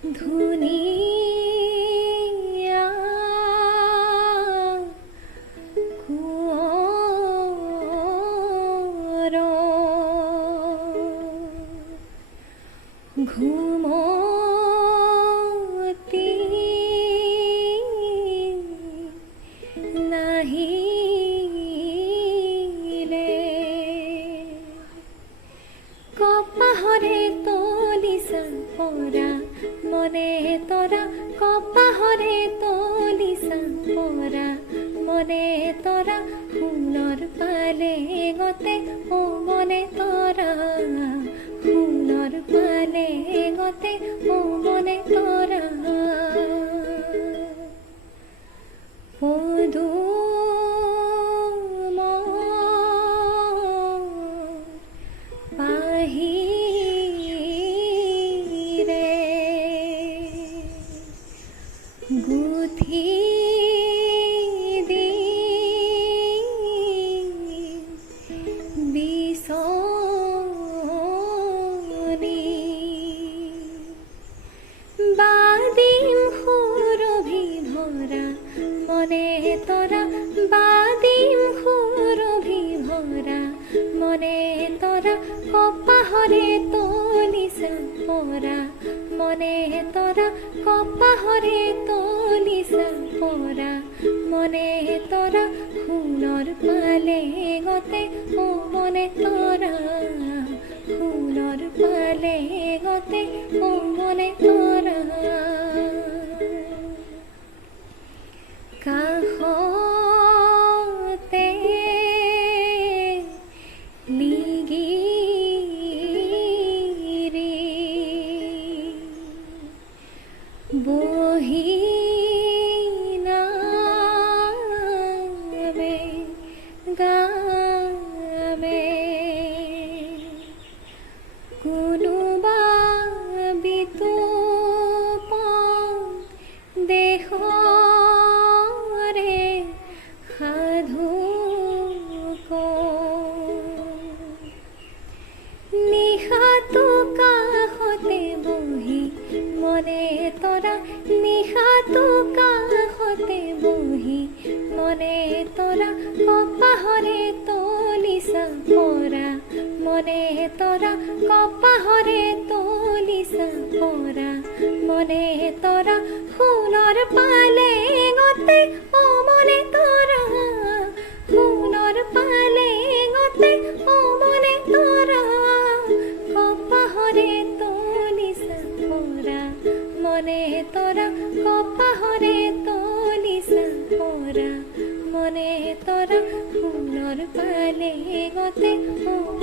ধুনিয়া কুঁৱৰ ঘুমতি নাহিলে কপাহৰে তলিছা পৰা মনে তৰা কপাহৰে তলিছা পৰা মনে তৰা সোণৰ পালে গতে ও মনে তৰা সোণৰ পালে গতে ও মনে তৰা পদুম বাহিৰে গুঠি দি বিচনী বাদিম সুৰভি ভৰা মনে তৰা বাদিম সুৰভি ভৰা মনে তৰা কপাহৰে তলিছা পৰা মনে তৰা কপাহৰে তলিছা পৰা মনে তৰা সোণৰ পালে গতে ও মনে তৰা সোণৰ পালে গতে ও মনে তৰা কাষতে লিগিৰি বহি নামে গামে কোনোবা বিতুপন দেশৰে সাধু নিশাটো কাষতে বহি মনে তৰা নিশাটো কাষতে বহি মনে তৰা কপাহৰে তলিছা পৰা মনে তৰা কপাহৰে তলিছা পৰা মনে তৰা সোণৰ পালে গতে ও মনে তৰা সোণৰ পালে গতে ও মনে তৰা কপাহৰে তলিছা পৰা মনে তৰা কপাহৰে তলিছা পৰা মনে তৰা সোণৰ পালে গতে ও